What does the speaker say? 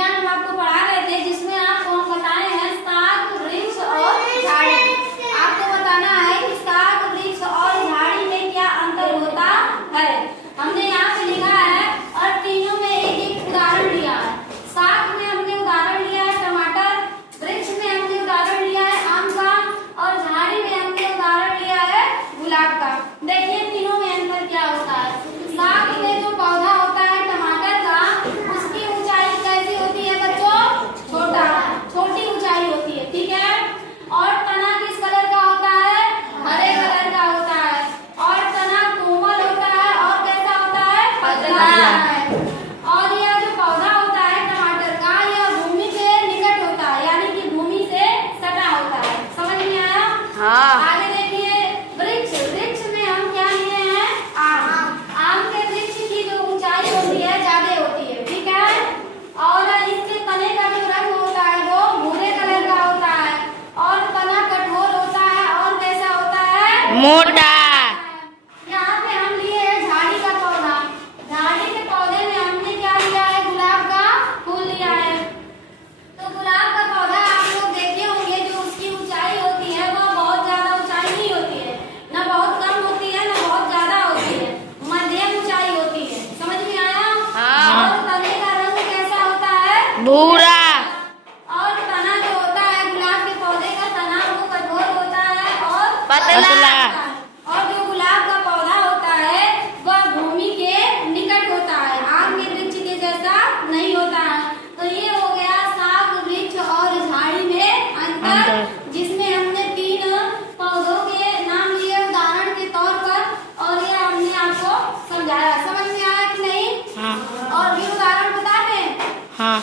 विज्ञान हम आपको पढ़ा रहे थे, जिसमें आपको हम बताए हैं साग, वृक्ष और झाड़ी। आपको बताना है कि साग, वृक्ष और झाड़ी में क्या अंतर होता है। हमने यहाँ पे लिखा है और तीनों में एक एक उदाहरण लिया है। साग में हमने उदाहरण लिया है टमाटर, वृक्ष में हमने उदाहरण लिया है आम का और झाड़ी में हमने उदाहरण लिया है गुलाब का। देखिए तीनों में अंतर क्या होता है। साग में जो पौधा होता है टमाटर का, उसकी ऊंचाई कैसी होती है बच्चों? छोटा, छोटी ऊंचाई होती है, ठीक है। और तना किस कलर का होता है? हरे कलर का होता है। और तना कोमल होता है और कैसा होता है? पतला है। और यह जो पौधा होता है टमाटर का, यह भूमि के निकट होता है, यानी कि भूमि से सटा होता है। समझ में आया? हाँ। आगे देखिए वृक्ष, वृक्ष में हम क्या लिए हैं? आम। आम के वृक्ष की जो ऊंचाई होती है ज्यादा होती है, ठीक है। और इसके तने का जो रंग होता है वो भूरे कलर का होता है और तना कठोर होता है और कैसा होता है? मोटा। यहाँ पे हम लिए हैं झाड़ी का पौधा। झाड़ी के पौधे में हमने क्या लिया है? गुलाब का फूल लिया है। तो गुलाब का पौधा आप लोग देखे होंगे, जो उसकी ऊंचाई होती है वह बहुत ज्यादा ऊंचाई नहीं होती है, ना बहुत कम होती है ना बहुत ज्यादा होती है, मध्यम ऊंचाई होती है। समझ में आया? हाँ। और तने का रंग कैसा होता है? भूरा। और तना जो होता है गुलाब के पौधे का तना वो कठोर होता है और पतला। और जो गुलाब का पौधा होता है वह भूमि के निकट होता है, आम के वृक्ष के जैसा नहीं होता है। तो ये हो गया साग, वृक्ष और झाड़ी में अंतर, जिसमें हमने तीन पौधों के नाम लिए उदाहरण के तौर पर और ये हमने आपको समझाया। समझ में आया कि नहीं? हाँ। और भी उदाहरण बता दें? हाँ।